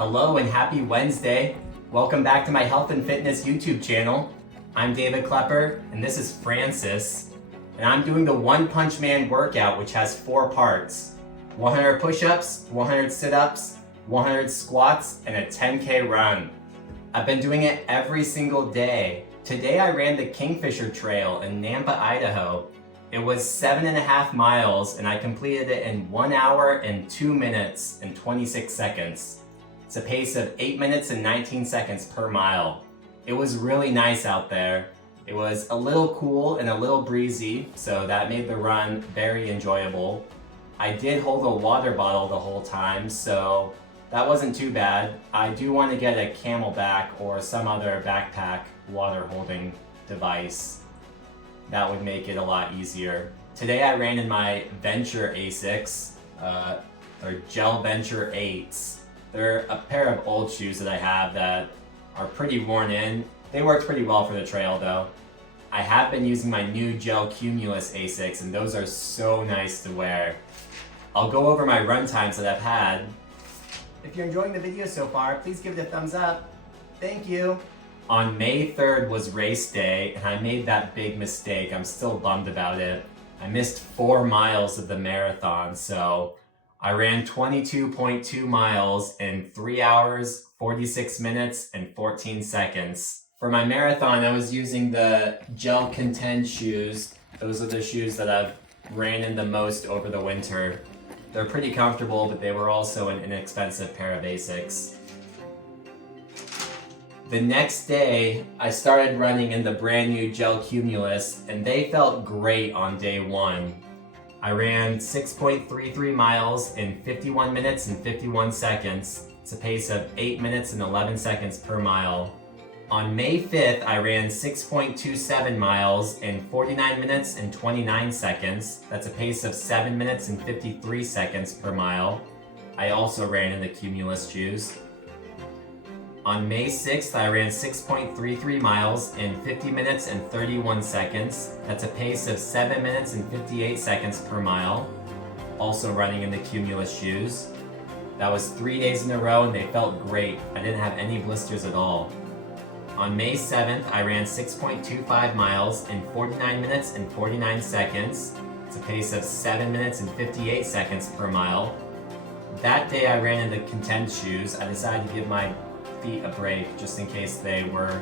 Hello and happy Wednesday. Welcome back to my health and fitness YouTube channel. I'm David Kloepper and this is Francis. And I'm doing the One Punch Man workout, which has 4 parts. 100 push-ups, 100 sit-ups, 100 squats, and a 10K run. I've been doing it every single day. Today I ran the Kingfisher Trail in Nampa, Idaho. It was 7.5 miles and I completed it in 1 hour and 2 minutes and 26 seconds. It's a pace of 8 minutes and 19 seconds per mile. It was really nice out there. It was a little cool and a little breezy, so that made the run very enjoyable. I did hold a water bottle the whole time, so that wasn't too bad. I do want to get a Camelback or some other backpack water holding device. That would make it a lot easier. Today I ran in my Venture ASICS, or Gel Venture 8s. They're a pair of old shoes that I have that are pretty worn in. They worked pretty well for the trail though. I have been using my new Gel Cumulus ASICS and those are so nice to wear. I'll go over my run times that I've had. If you're enjoying the video so far, please give it a thumbs up. Thank you. On May 3rd was race day and I made that big mistake. I'm still bummed about it. I missed 4 miles of the marathon, so I ran 22.2 miles in 3 hours, 46 minutes, and 14 seconds. For my marathon, I was using the Gel Contend shoes. Those are the shoes that I've ran in the most over the winter. They're pretty comfortable, but they were also an inexpensive pair of ASICS. The next day, I started running in the brand new Gel Cumulus, and they felt great on day 1. I ran 6.33 miles in 51 minutes and 51 seconds. It's a pace of 8 minutes and 11 seconds per mile. On May 5th, I ran 6.27 miles in 49 minutes and 29 seconds. That's a pace of 7 minutes and 53 seconds per mile. I also ran in the Cumulus shoes. On May 6th, I ran 6.33 miles in 50 minutes and 31 seconds. That's a pace of 7 minutes and 58 seconds per mile. Also running in the Cumulus shoes. That was 3 days in a row and they felt great. I didn't have any blisters at all. On May 7th, I ran 6.25 miles in 49 minutes and 49 seconds. It's a pace of 7 minutes and 58 seconds per mile. That day I ran in the Contend shoes. I decided to give my feet a break just in case they were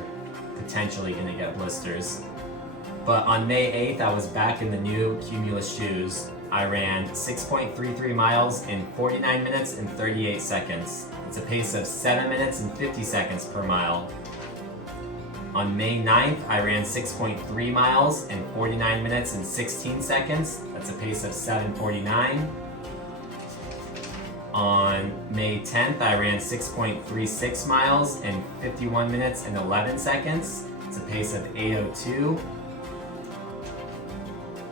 potentially going to get blisters. But on May 8th, I was back in the new Cumulus shoes. I ran 6.33 miles in 49 minutes and 38 seconds. It's a pace of 7 minutes and 50 seconds per mile. On May 9th, I ran 6.3 miles in 49 minutes and 16 seconds. That's a pace of 7:49. On May 10th, I ran 6.36 miles in 51 minutes and 11 seconds. It's a pace of 8:02.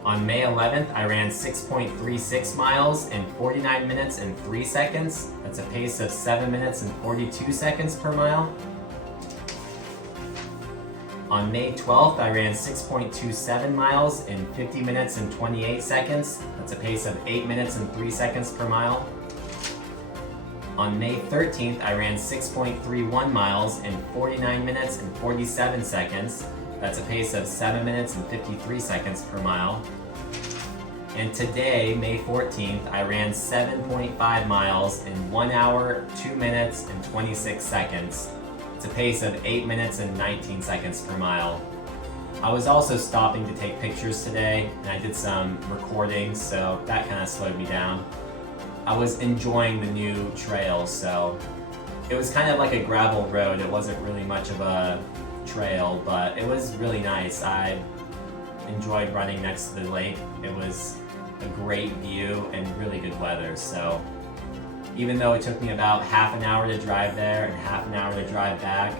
On May 11th, I ran 6.36 miles in 49 minutes and 3 seconds. That's a pace of 7 minutes and 42 seconds per mile. On May 12th, I ran 6.27 miles in 50 minutes and 28 seconds. That's a pace of 8 minutes and 3 seconds per mile. On May 13th, I ran 6.31 miles in 49 minutes and 47 seconds. That's a pace of 7 minutes and 53 seconds per mile. And today, May 14th, I ran 7.5 miles in 1 hour, 2 minutes, and 26 seconds. It's a pace of 8 minutes and 19 seconds per mile. I was also stopping to take pictures today, and I did some recording, so that kind of slowed me down. I was enjoying the new trail, so it was kind of like a gravel road. It wasn't really much of a trail, but it was really nice. I enjoyed running next to the lake. It was a great view and really good weather, so even though it took me about half an hour to drive there and half an hour to drive back,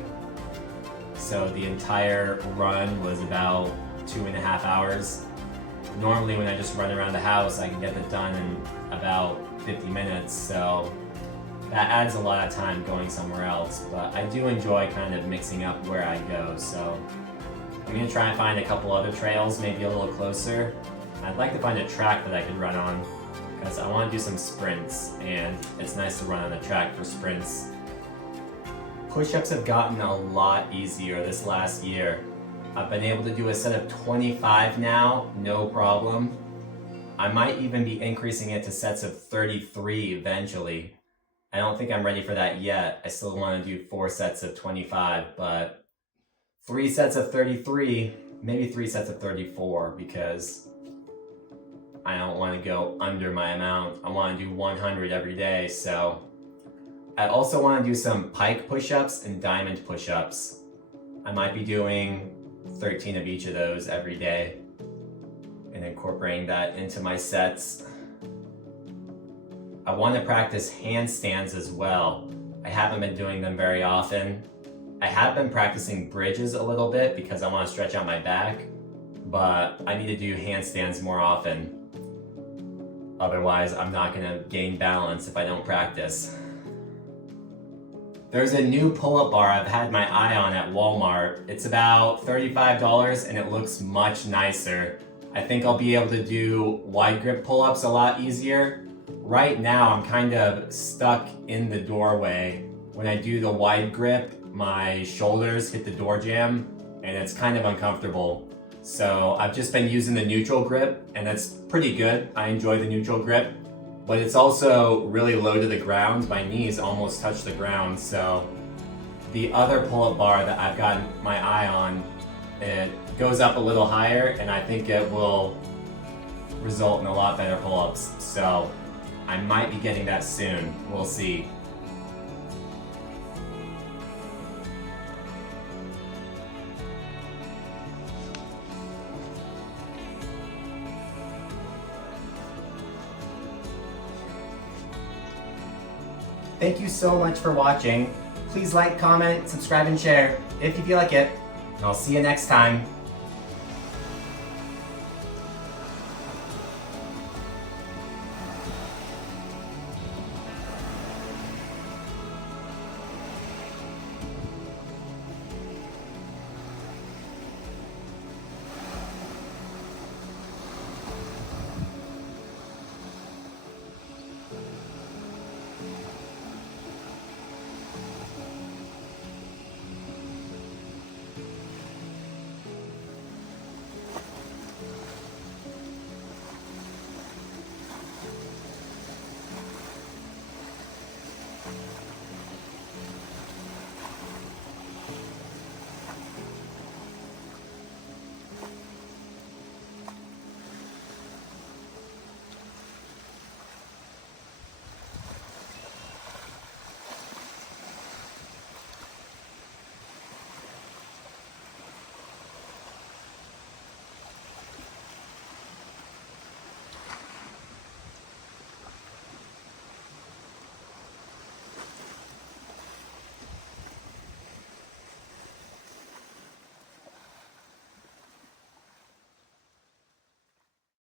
so the entire run was about 2.5 hours. Normally when I just run around the house, I can get it done in about 50 minutes, so that adds a lot of time going somewhere else, but I do enjoy kind of mixing up where I go, so I'm going to try and find a couple other trails, maybe a little closer. I'd like to find a track that I could run on because I want to do some sprints, and it's nice to run on the track for sprints. Push-ups have gotten a lot easier this last year. I've been able to do a set of 25 now, no problem. I might even be increasing it to sets of 33 eventually. I don't think I'm ready for that yet. I still want to do 4 sets of 25, but 3 sets of 33, maybe 3 sets of 34, because I don't want to go under my amount. I want to do 100 every day, so I also want to do some pike push-ups and diamond push-ups. I might be doing 13 of each of those every day and incorporating that into my sets. I want to practice handstands as well. I haven't been doing them very often. I have been practicing bridges a little bit because I want to stretch out my back, but I need to do handstands more often. Otherwise, I'm not going to gain balance if I don't practice. There's a new pull-up bar I've had my eye on at Walmart. It's about $35 and it looks much nicer. I think I'll be able to do wide grip pull-ups a lot easier. Right now, I'm kind of stuck in the doorway. When I do the wide grip, my shoulders hit the door jamb and it's kind of uncomfortable. So I've just been using the neutral grip and that's pretty good. I enjoy the neutral grip, but it's also really low to the ground. My knees almost touch the ground. So the other pull-up bar that I've got my eye on, it goes up a little higher and I think it will result in a lot better pull-ups. So I might be getting that soon. We'll see. Thank you so much for watching. Please like, comment, subscribe, and share if you feel like it. And I'll see you next time.